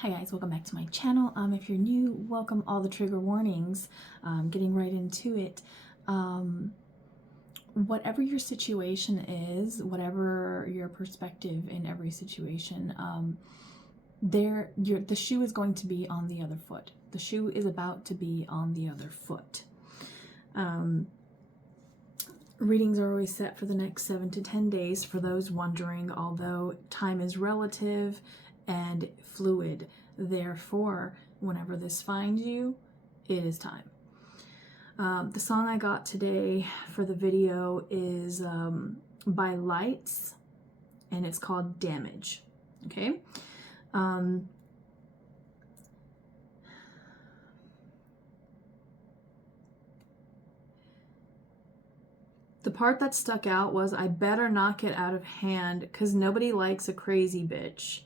Hi guys, welcome back to my channel. If you're new, welcome. All the trigger warnings. Getting right into it. Whatever your situation is, whatever your perspective in every situation, the shoe is going to be on the other foot. The shoe is about to be on the other foot. Readings are always set for the next 7 to 10 days for those wondering, although time is relative and fluid. Therefore, whenever this finds you, it is time. The song I got today for the video is by Lights, and it's called Damage. Okay? The part that stuck out was, I better not get out of hand because nobody likes a crazy bitch.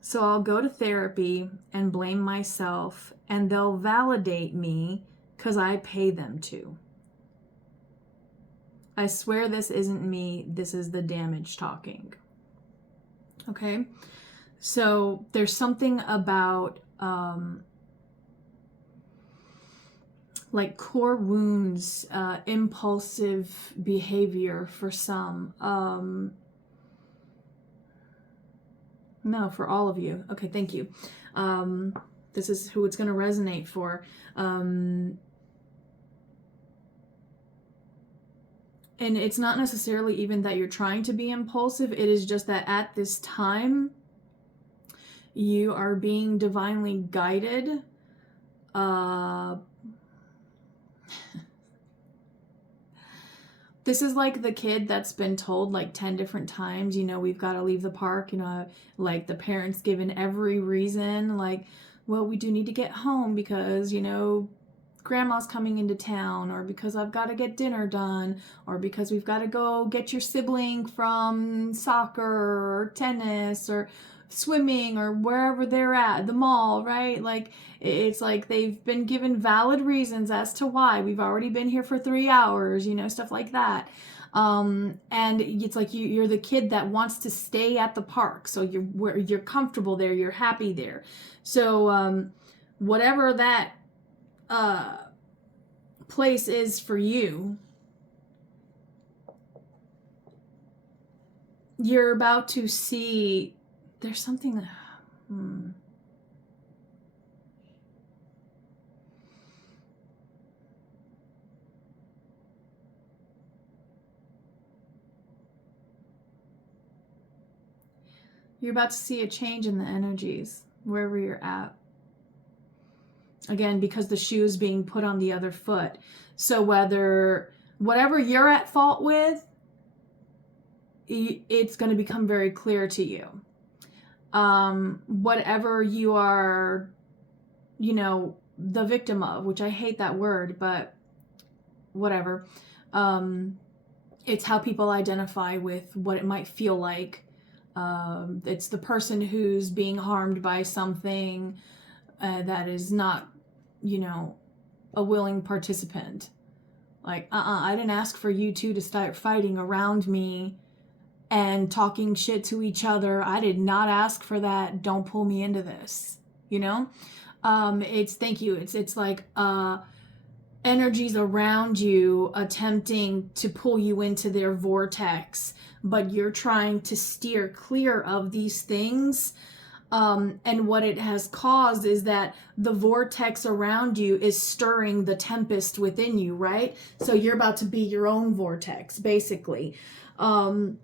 So I'll go to therapy and blame myself, and they'll validate me because I pay them to. I swear this isn't me. This is the damage talking. Okay? So there's something about like core wounds, impulsive behavior for some. No, for all of you. Okay, thank you. This is who it's going to resonate for. And it's not necessarily even that you're trying to be impulsive. It is just that at this time, you are being divinely guided. This is like the kid that's been told like 10 different times, we've got to leave the park, like the parents given every reason, like, well, we do need to get home because, grandma's coming into town, or because I've got to get dinner done, or because we've got to go get your sibling from soccer or tennis or swimming or wherever they're at, the mall, right? Like, it's like they've been given valid reasons as to why. We've already been here for 3 hours, stuff like that. And it's like you're the kid that wants to stay at the park, so you're comfortable there, you're happy there. So whatever that place is for you, you're about to see there's something that you're about to see a change in the energies wherever you're at. Again, because the shoe is being put on the other foot. So whatever you're at fault with, it's going to become very clear to you. Whatever you are, the victim of, which I hate that word, but whatever. It's how people identify with what it might feel like. It's the person who's being harmed by something that is not, a willing participant. Like, I didn't ask for you two to start fighting around me and talking shit to each other. I did not ask for that. Don't pull me into this. Thank you. It's like energies around you attempting to pull you into their vortex, but you're trying to steer clear of these things. And what it has caused is that the vortex around you is stirring the tempest within you, right? So you're about to be your own vortex, basically. I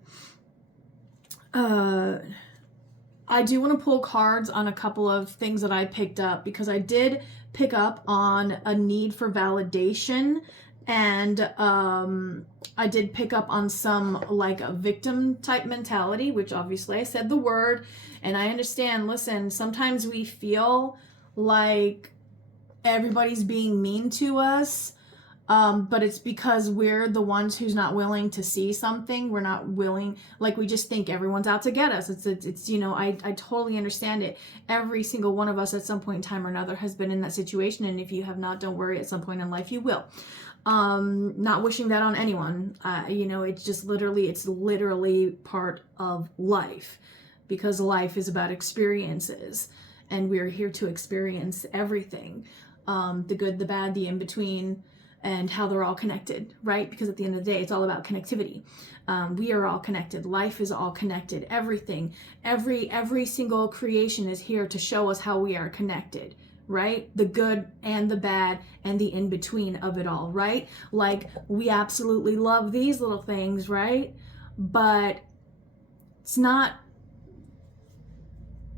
do want to pull cards on a couple of things that I picked up, because I did pick up on a need for validation, and I did pick up on some like a victim type mentality, which obviously I said the word, and I understand. Listen, sometimes we feel like everybody's being mean to us, but it's because we're the ones who's not willing to see something. We're not willing, like we just think everyone's out to get us. It's I totally understand it. Every single one of us at some point in time or another has been in that situation, and if you have not, don't worry, at some point in life you will. Not wishing that on anyone. It's literally part of life, because life is about experiences. and we're here to experience everything, the good, the bad, the in-between, and how they're all connected, right? Because at the end of the day, it's all about connectivity. We are all connected. Life is all connected. Everything, every single creation is here to show us how we are connected, right? The good and the bad and the in-between of it all, right? Like, we absolutely love these little things, right? But it's not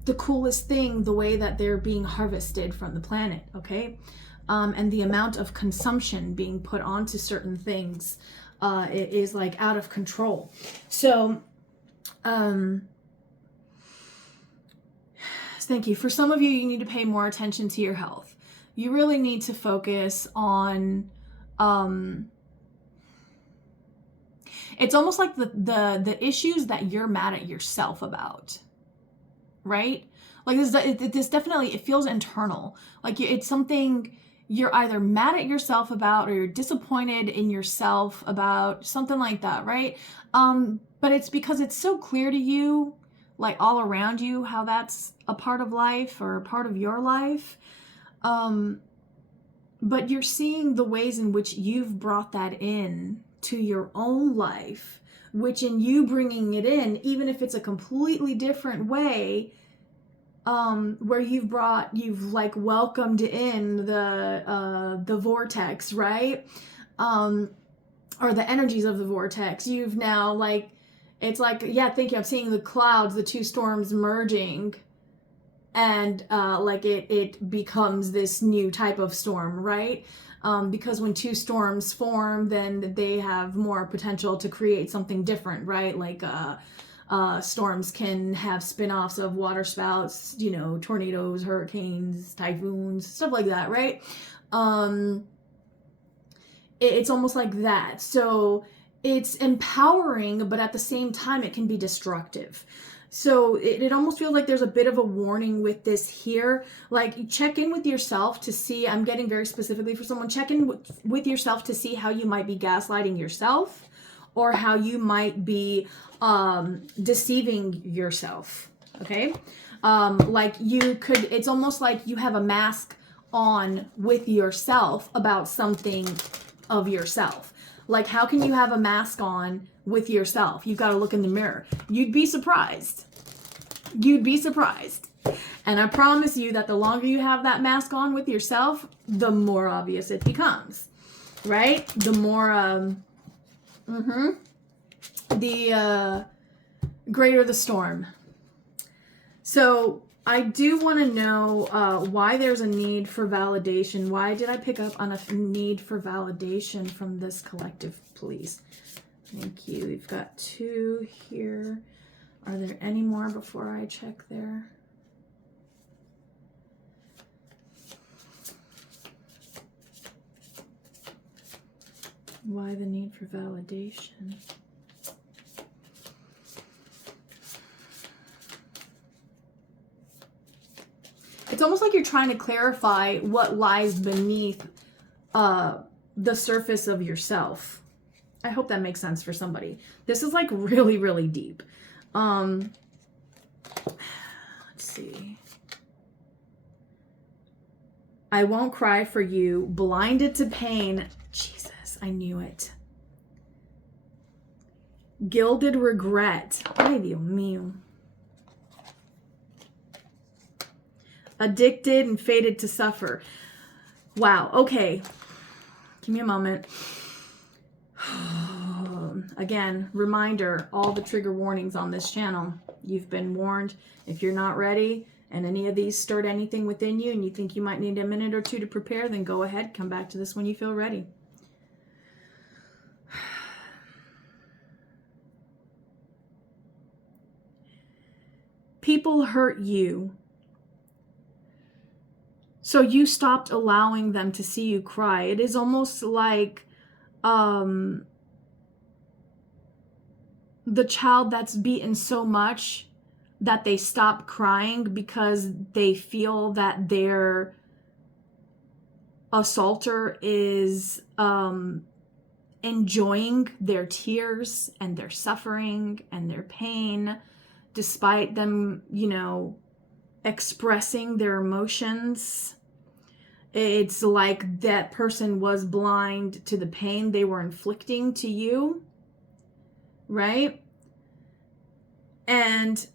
the coolest thing the way that they're being harvested from the planet, okay? And the amount of consumption being put onto certain things it is like out of control. So thank you. For some of you, you need to pay more attention to your health. You really need to focus on it's almost like the issues that you're mad at yourself about, right? Like this definitely, it feels internal. Like it's something you're either mad at yourself about, or you're disappointed in yourself about, something like that, right? But it's because it's so clear to you, like all around you, how that's a part of life or a part of your life. But you're seeing the ways in which you've brought that in to your own life, which in you bringing it in, even if it's a completely different way, where you've like welcomed in the vortex, right? Or the energies of the vortex. You've now like, it's like, yeah, thank you. I'm seeing the clouds, the two storms merging, and like it becomes this new type of storm, right? Because when two storms form, then they have more potential to create something different, right? Like storms can have spin-offs of water spouts, you know, tornadoes, hurricanes, typhoons, stuff like that, right? It's almost like that. So it's empowering, but at the same time, it can be destructive. So it almost feels like there's a bit of a warning with this here. Like, check in with yourself to see, I'm getting very specifically for someone, check in with yourself to see how you might be gaslighting yourself, or how you might be deceiving yourself, okay? Like you could, it's almost like you have a mask on with yourself about something of yourself. Like, how can you have a mask on with yourself? You've got to look in the mirror. You'd be surprised. You'd be surprised. And I promise you that the longer you have that mask on with yourself, the more obvious it becomes, right? The more, the greater the storm. So I do want to know why there's a need for validation. Why did I pick up on a need for validation from this collective, please? Thank you. We've got 2 here. Are there any more before I check there? Why the need for validation? It's almost like you're trying to clarify what lies beneath the surface of yourself. I hope that makes sense for somebody. This is like really, really deep. Let's see. I won't cry for you, blinded to pain. Jesus, I knew it. Gilded regret. Ay, Dios mío. Addicted and fated to suffer. Wow. Okay. Give me a moment. Again, reminder, all the trigger warnings on this channel. You've been warned. If you're not ready and any of these stirred anything within you and you think you might need a minute or 2 to prepare, then go ahead. Come back to this when you feel ready. People hurt you, so you stopped allowing them to see you cry. It is almost like the child that's beaten so much that they stop crying because they feel that their assaulter is enjoying their tears and their suffering and their pain, despite them, you know, expressing their emotions. It's like that person was blind to the pain they were inflicting to you, right? And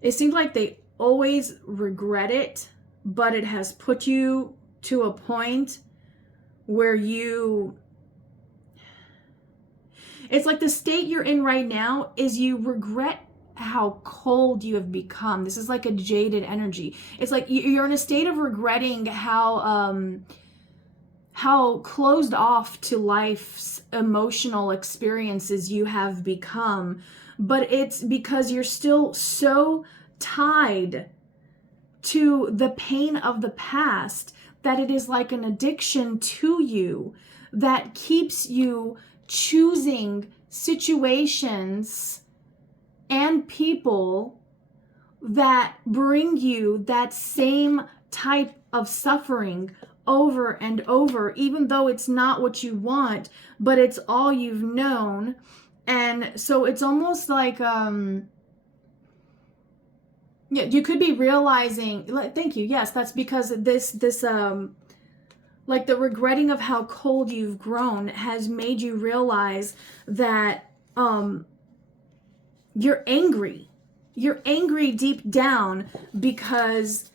it seems like they always regret it, but it has put you to a point where it's like the state you're in right now is you regret how cold you have become. This is like a jaded energy. It's like you're in a state of regretting how closed off to life's emotional experiences you have become. But it's because you're still so tied to the pain of the past that it is like an addiction to you that keeps you choosing situations and people that bring you that same type of suffering over and over, even though it's not what you want, but it's all you've known. And so it's almost like you could be realizing, thank you, yes, that's because this like the regretting of how cold you've grown has made you realize that you're angry. You're angry deep down because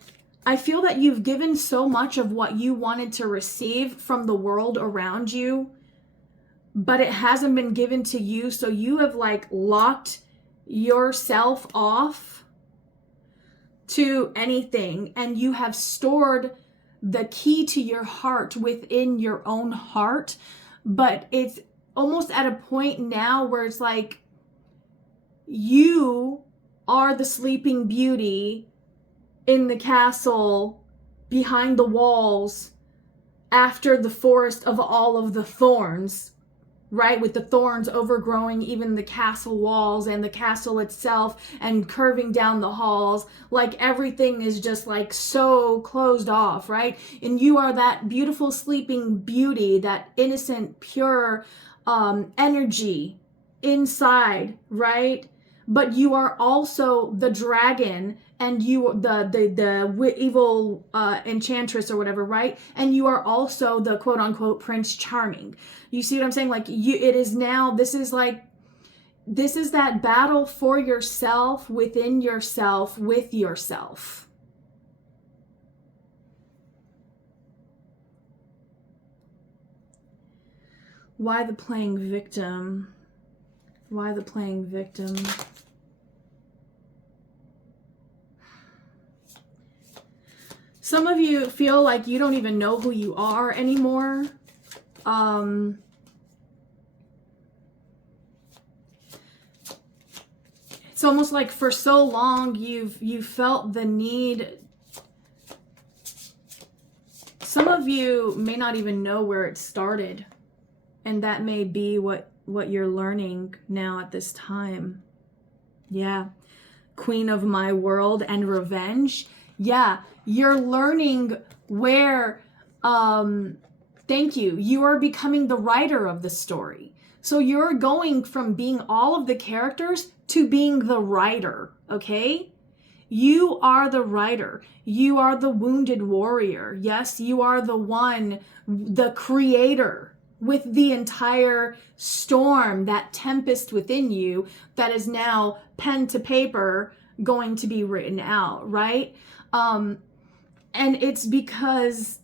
I feel that you've given so much of what you wanted to receive from the world around you, but it hasn't been given to you. So you have like locked yourself off to anything, and you have stored the key to your heart within your own heart. But it's almost at a point now where it's like you are the sleeping beauty in the castle behind the walls after the forest of all of the thorns, right? With the thorns overgrowing even the castle walls and the castle itself and curving down the halls. Like everything is just like so closed off, right? And you are that beautiful sleeping beauty, that innocent, pure energy inside, right? But you are also the dragon, and you the evil enchantress or whatever, right? And you are also the quote unquote Prince Charming. You see what I'm saying? Like it is now, this is that battle for yourself, within yourself, with yourself. Why the playing victim? Why the playing victim? Some of you feel like you don't even know who you are anymore. It's almost like for so long you've felt the need. Some of you may not even know where it started, and that may be what you're learning now at this time. Yeah. Queen of my world and revenge. Yeah, you're learning where, thank you. You are becoming the writer of the story. So you're going from being all of the characters to being the writer, okay? You are the writer. You are the wounded warrior. Yes, you are the one, the creator with the entire storm, that tempest within you that is now pen to paper going to be written out, right? And it's because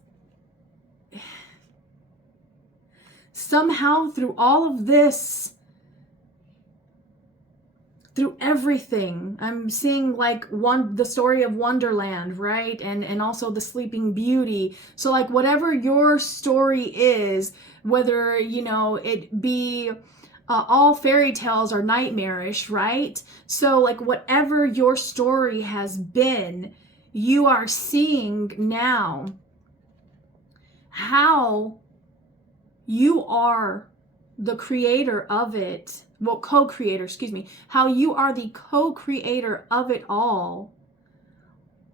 somehow through all of this, through everything, I'm seeing like the story of Wonderland, right? And also the Sleeping Beauty. So like whatever your story is, whether, it be all fairy tales are nightmarish, right? So like whatever your story has been, you are seeing now how you are the creator of it. Well, co-creator, excuse me. How you are the co-creator of it all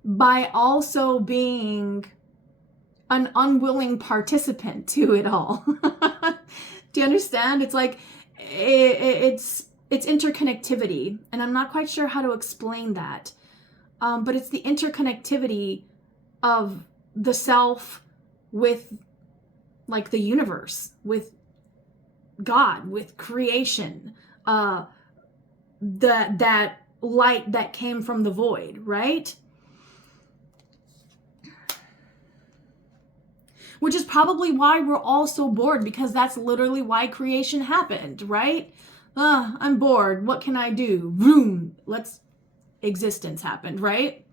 by also being an unwilling participant to it all. Do you understand? It's like it's interconnectivity, and I'm not quite sure how to explain that. But it's the interconnectivity of the self with like the universe, with God, with creation, that light that came from the void, right? Which is probably why we're all so bored, because that's literally why creation happened, right? I'm bored. What can I do? Boom. Existence happened, right?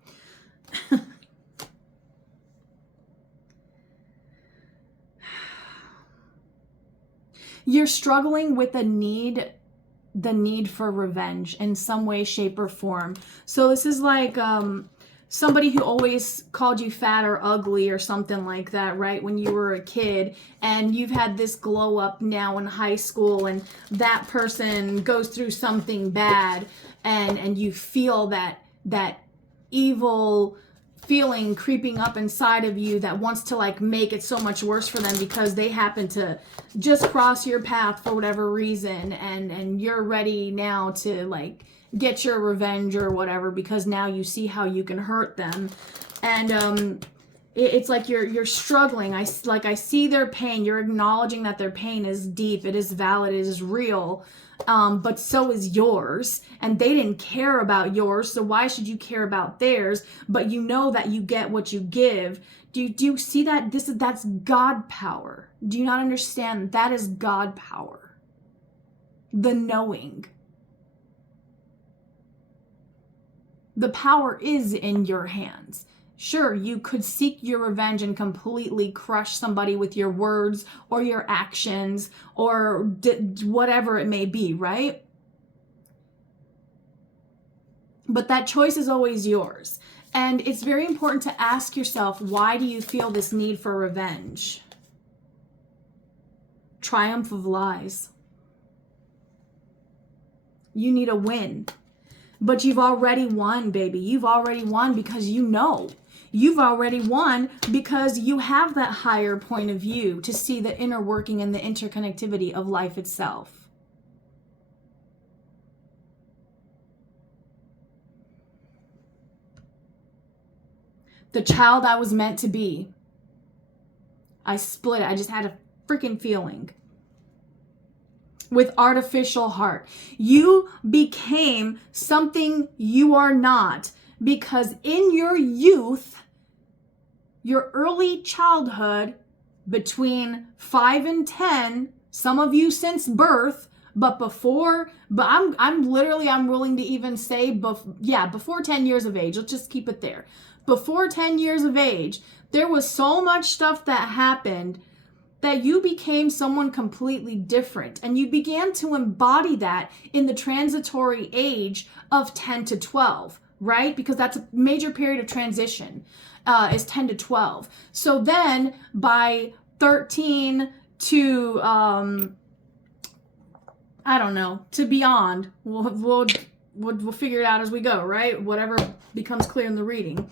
You're struggling with the need for revenge in some way, shape, or form. So this is like somebody who always called you fat or ugly or something like that, right? When you were a kid, and you've had this glow up now in high school, and that person goes through something bad, and you feel that evil feeling creeping up inside of you that wants to like make it so much worse for them because they happen to just cross your path for whatever reason, and you're ready now to like get your revenge or whatever, because now you see how you can hurt them. And it's like you're struggling. I see their pain. You're acknowledging that their pain is deep, it is valid, it is real, but so is yours, and they didn't care about yours, so why should you care about theirs? But you know that you get what you give. Do you see that? That's God power. Do you not understand? That is God power. The knowing. The power is in your hands. Sure, you could seek your revenge and completely crush somebody with your words or your actions or whatever it may be, right? But that choice is always yours. And it's very important to ask yourself, why do you feel this need for revenge? Triumph of lies. You need a win. But you've already won, baby. You've already won because you know. You've already won because you have that higher point of view to see the inner working and the interconnectivity of life itself. The child I was meant to be. I split it. I just had a freaking feeling. With artificial heart. You became something you are not because in your youth, your early childhood, between 5 and 10, some of you since birth, but I'm willing to even say before 10 years of age. Let's just keep it there. Before 10 years of age, there was so much stuff that happened that you became someone completely different, and you began to embody that in the transitory age of 10 to 12, right? Because that's a major period of transition, is 10 to 12. So then by 13 to, I don't know, to beyond, we'll figure it out as we go, right? Whatever becomes clear in the reading.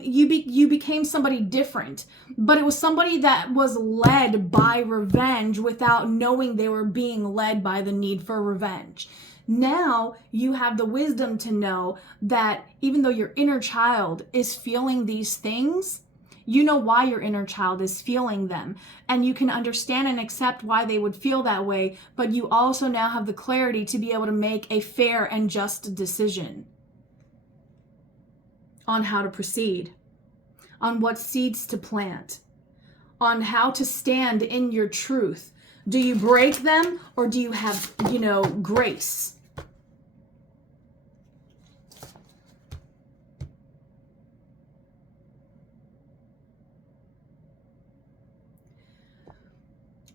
You became somebody different, but it was somebody that was led by revenge without knowing they were being led by the need for revenge. Now you have the wisdom to know that even though your inner child is feeling these things, you know why your inner child is feeling them, and you can understand and accept why they would feel that way, but you also now have the clarity to be able to make a fair and just decision on how to proceed, on what seeds to plant, on how to stand in your truth. Do you break them, or do you have, grace?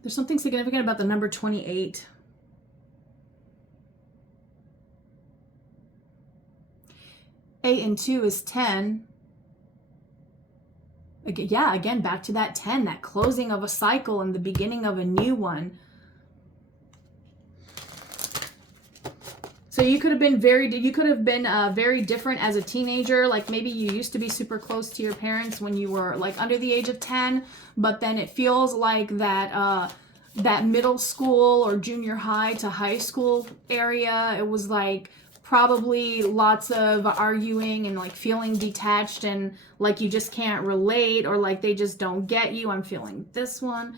There's something significant about the number 28. Eight and 2 is 10. Again, back to that 10, that closing of a cycle and the beginning of a new one. So you could have been very different as a teenager. Like maybe you used to be super close to your parents when you were like under the age of 10, but then it feels like that that middle school or junior high to high school area. It was like probably lots of arguing and like feeling detached and like you just can't relate, or like they just don't get you. I'm feeling this one.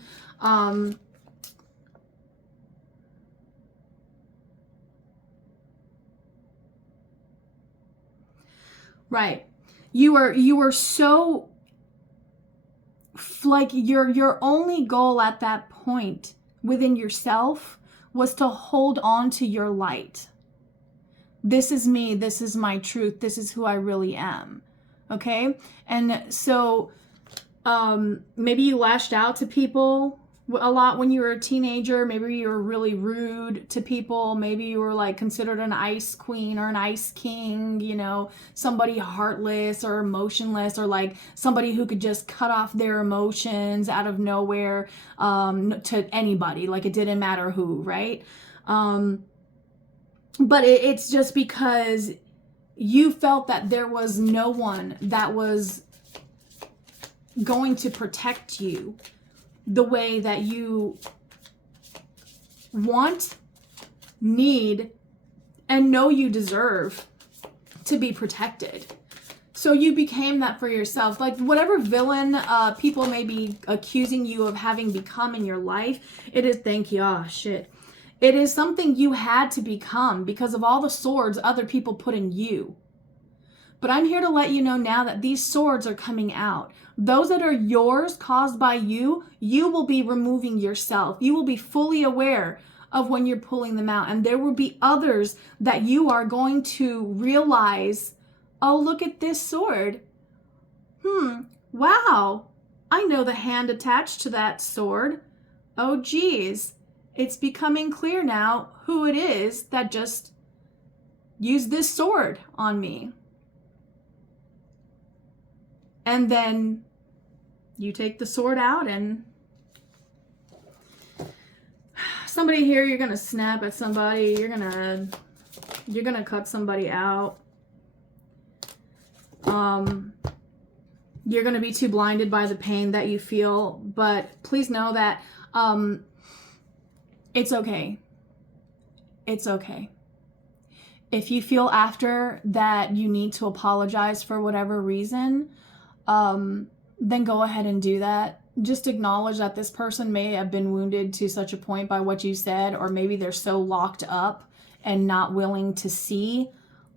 Right. You were so, like, your only goal at that point within yourself was to hold on to your light. This is me, this is my truth, this is who I really am. Okay? And so maybe you lashed out to people a lot when you were a teenager. Maybe you were really rude to people. Maybe you were like considered an ice queen or an ice king, you know, somebody heartless or emotionless, or like somebody who could just cut off their emotions out of nowhere to anybody. Like it didn't matter who, right? But it's just because you felt that there was no one that was going to protect you the way that you want, need, and know you deserve to be protected. So you became that for yourself. Like whatever villain people may be accusing you of having become in your life, it is, thank you, oh shit. It is something you had to become because of all the swords other people put in you. But I'm here to let you know now that these swords are coming out. Those that are yours, caused by you, you will be removing yourself. You will be fully aware of when you're pulling them out. And there will be others that you are going to realize, oh, look at this sword. Wow. I know the hand attached to that sword. Oh, geez. It's becoming clear now who it is that just used this sword on me. And then you take the sword out, and somebody here, you're going to snap at somebody. You're going to cut somebody out. You're going to be too blinded by the pain that you feel, but please know that it's okay. It's okay. If you feel after that you need to apologize for whatever reason, then go ahead and do that. Just acknowledge that this person may have been wounded to such a point by what you said, or maybe they're so locked up and not willing to see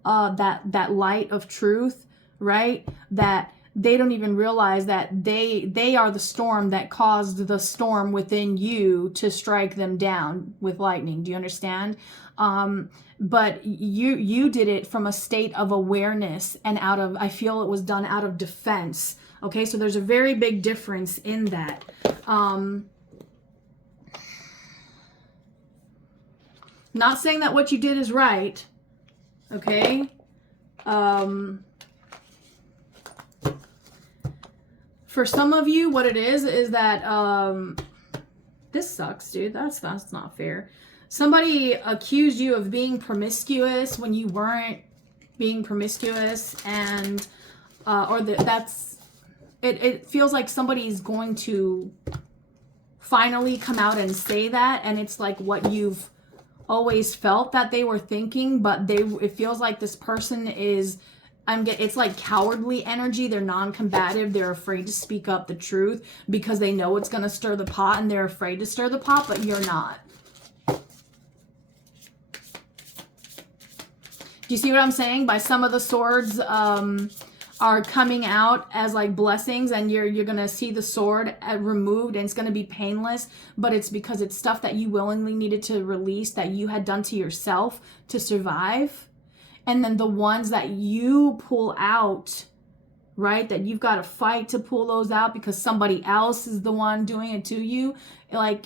that light of truth, right? That they don't even realize that they are the storm that caused the storm within you to strike them down with lightning. Do you understand? But you did it from a state of awareness and out of, I feel it was done out of defense. Okay, so there's a very big difference in that. Not saying that what you did is right. Okay. For some of you, what it is that this sucks, dude. That's not fair. Somebody accused you of being promiscuous when you weren't being promiscuous, and it feels like somebody's going to finally come out and say that, and it's like what you've always felt that they were thinking, but it feels like this person is, it's like cowardly energy. They're non-combative. They're afraid to speak up the truth because they know it's going to stir the pot, and they're afraid to stir the pot, but you're not. Do you see what I'm saying? By some of the swords are coming out as like blessings, and you're going to see the sword removed, and it's going to be painless, but it's because it's stuff that you willingly needed to release, that you had done to yourself to survive. And then the ones that you pull out, right, that you've got to fight to pull those out because somebody else is the one doing it to you, like,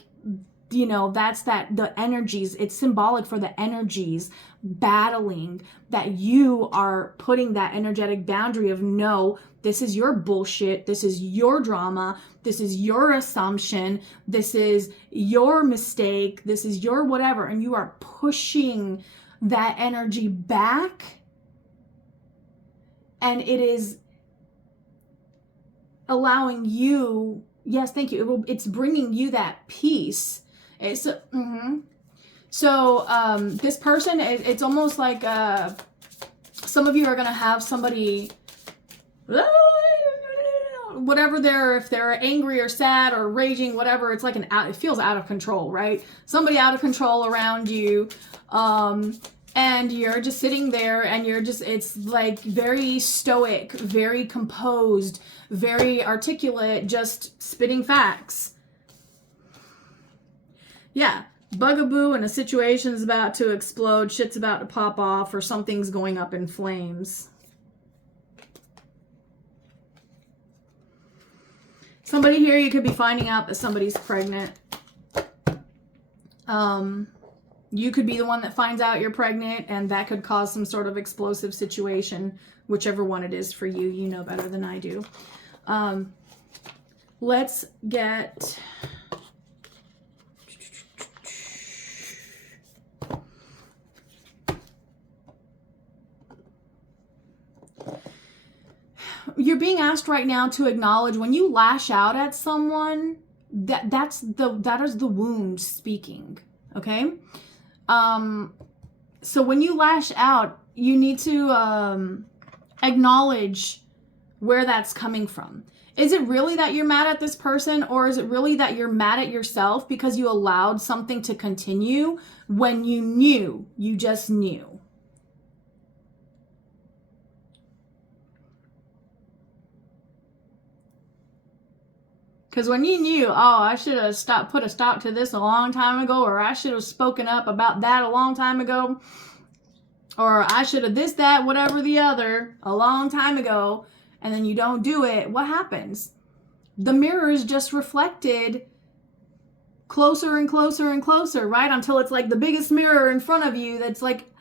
you know, that's the energies. It's symbolic for the energies battling, that you are putting that energetic boundary of, no, this is your bullshit, this is your drama, this is your assumption, this is your mistake, this is your whatever, and you are pushing that energy back, and it is allowing you, yes, thank you, it's bringing you that peace. It's So this person, it's almost like some of you are going to have somebody, whatever if they're angry or sad or raging, whatever, it's like it feels out of control, right? Somebody out of control around you. And you're just sitting there and it's like very stoic, very composed, very articulate, just spitting facts. Yeah. Bugaboo and a situation's about to explode, shit's about to pop off, or something's going up in flames. Somebody here, you could be finding out that somebody's pregnant. You could be the one that finds out you're pregnant, and that could cause some sort of explosive situation, whichever one it is for you. You know better than I do. Let's get... You're being asked right now to acknowledge when you lash out at someone, that is the wound speaking, okay? So when you lash out, you need to acknowledge where that's coming from. Is it really that you're mad at this person, or is it really that you're mad at yourself because you allowed something to continue when you just knew? Because when you knew, I should have put a stop to this a long time ago, or I should have spoken up about that a long time ago, or I should have this, that, whatever the other a long time ago, and then you don't do it, what happens? The mirror is just reflected closer and closer and closer, right? Until it's like the biggest mirror in front of you that's like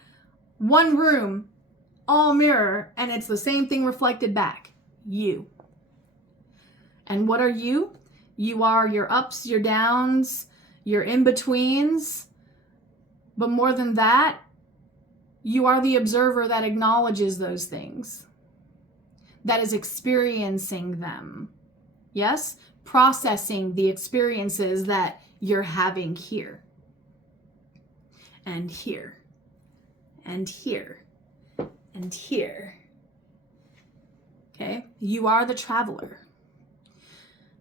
one room, all mirror, and it's the same thing reflected back. You. And what are you? You are your ups, your downs, your in-betweens. But more than that, you are the observer that acknowledges those things, that is experiencing them. Yes? Processing the experiences that you're having here. And here. And here. And here. Okay? You are the traveler.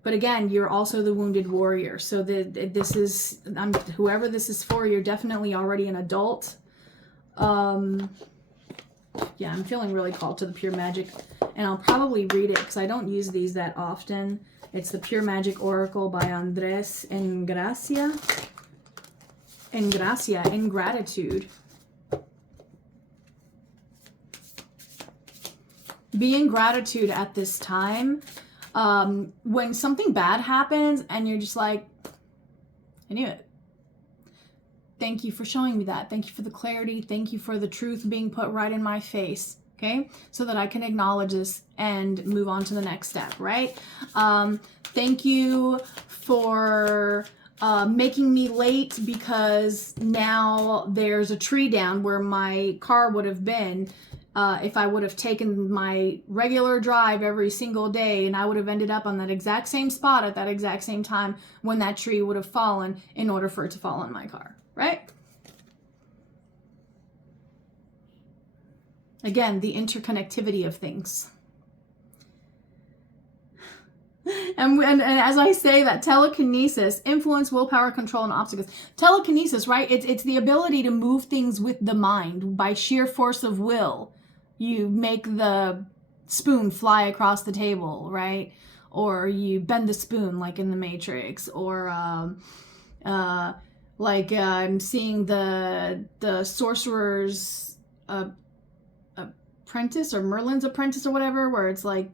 But again, you're also the wounded warrior. So whoever this is for, you're definitely already an adult. Yeah, I'm feeling really called to the Pure Magic. And I'll probably read it because I don't use these that often. It's the Pure Magic Oracle by Andres Engracia. Ingratitude. Be in gratitude at this time. When something bad happens and you're just like, I knew it. Thank you for showing me that. Thank you for the clarity. Thank you for the truth being put right in my face. Okay. So that I can acknowledge this and move on to the next step. Right. Thank you for making me late because now there's a tree down where my car would have been. If I would have taken my regular drive every single day, and I would have ended up on that exact same spot at that exact same time when that tree would have fallen in order for it to fall on my car, right? Again, the interconnectivity of things. And as I say that, telekinesis, influence, willpower, control, and obstacles. Telekinesis, right? It's the ability to move things with the mind by sheer force of will. You make the spoon fly across the table, right? Or you bend the spoon like in the Matrix. Or I'm seeing the Sorcerer's Apprentice or Merlin's Apprentice or whatever, where it's like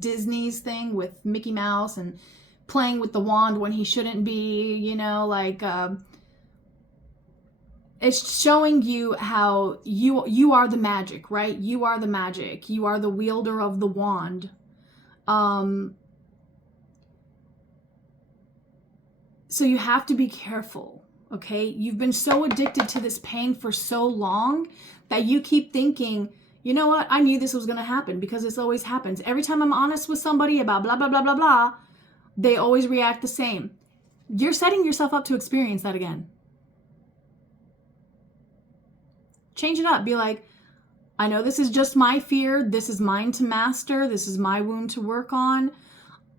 Disney's thing with Mickey Mouse and playing with the wand when he shouldn't be, it's showing you how you are the magic, right? You are the magic. You are the wielder of the wand. So you have to be careful, okay? You've been so addicted to this pain for so long that you keep thinking, you know what? I knew this was going to happen because this always happens. Every time I'm honest with somebody about blah, blah, blah, blah, blah, they always react the same. you're setting yourself up to experience that again. Change it up. Be like, I know this is just my fear. This is mine to master. This is my wound to work on.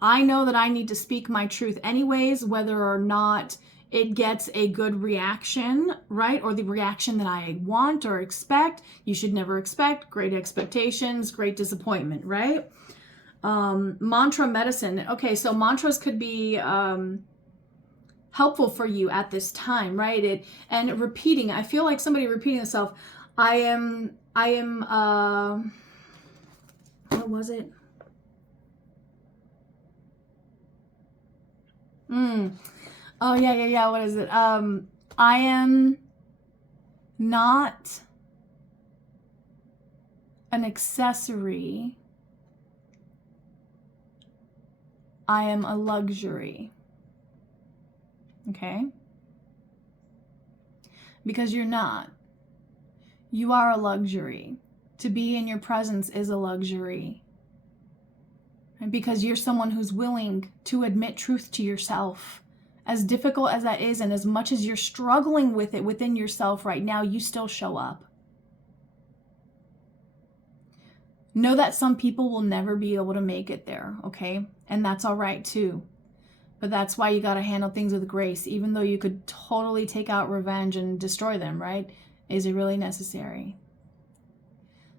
I know that I need to speak my truth anyways, whether or not it gets a good reaction, right? Or the reaction that I want or expect. You should never expect great expectations, great disappointment, right? Mantra medicine. Okay, so mantras could be helpful for you at this time, right? And repeating. I feel like somebody repeating themselves. I am. What was it? Oh yeah. What is it? I am not an accessory. I am a luxury. Okay? Because you're not. You are a luxury. To be in your presence is a luxury. And because you're someone who's willing to admit truth to yourself. As difficult as that is, and as much as you're struggling with it within yourself right now, you still show up. Know that some people will never be able to make it there, okay? And that's all right too. But that's why you got to handle things with grace, even though you could totally take out revenge and destroy them, right? Is it really necessary?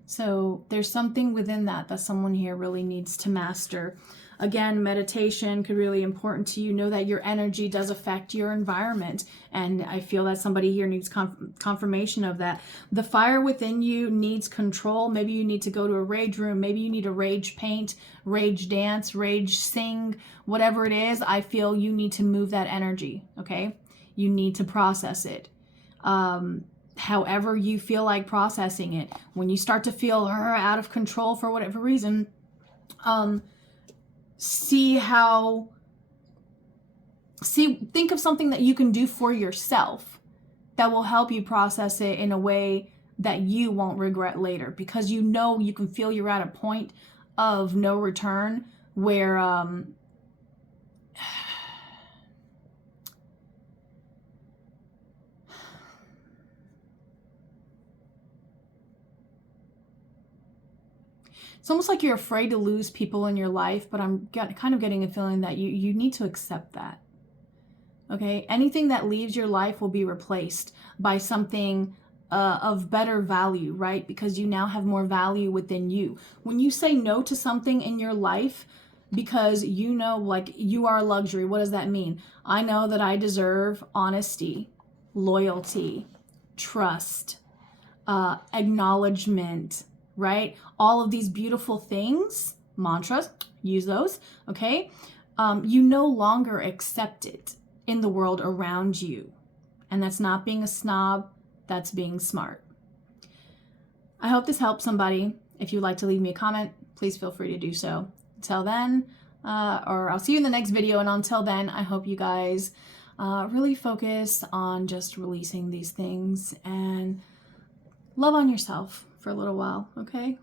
So there's something within that someone here really needs to master. Again, meditation could be really important to you. Know that your energy does affect your environment. And I feel that somebody here needs confirmation of that. The fire within you needs control. Maybe you need to go to a rage room. Maybe you need to rage paint, rage dance, rage sing, whatever it is. I feel you need to move that energy, okay? You need to process it. However you feel like processing it. When you start to feel out of control for whatever reason, think of something that you can do for yourself that will help you process it in a way that you won't regret later, because you know you can feel you're at a point of no return where it's almost like you're afraid to lose people in your life, but I'm kind of getting a feeling that you need to accept that. Okay? Anything that leaves your life will be replaced by something of better value, right? Because you now have more value within you. When you say no to something in your life because you know, like, you are a luxury, what does that mean? I know that I deserve honesty, loyalty, trust, acknowledgement, right? All of these beautiful things, mantras, use those, okay? You no longer accept it in the world around you. And that's not being a snob, that's being smart. I hope this helps somebody. If you'd like to leave me a comment, please feel free to do so. Until then, or I'll see you in the next video. And until then, I hope you guys really focus on just releasing these things and love on yourself for a little while, okay?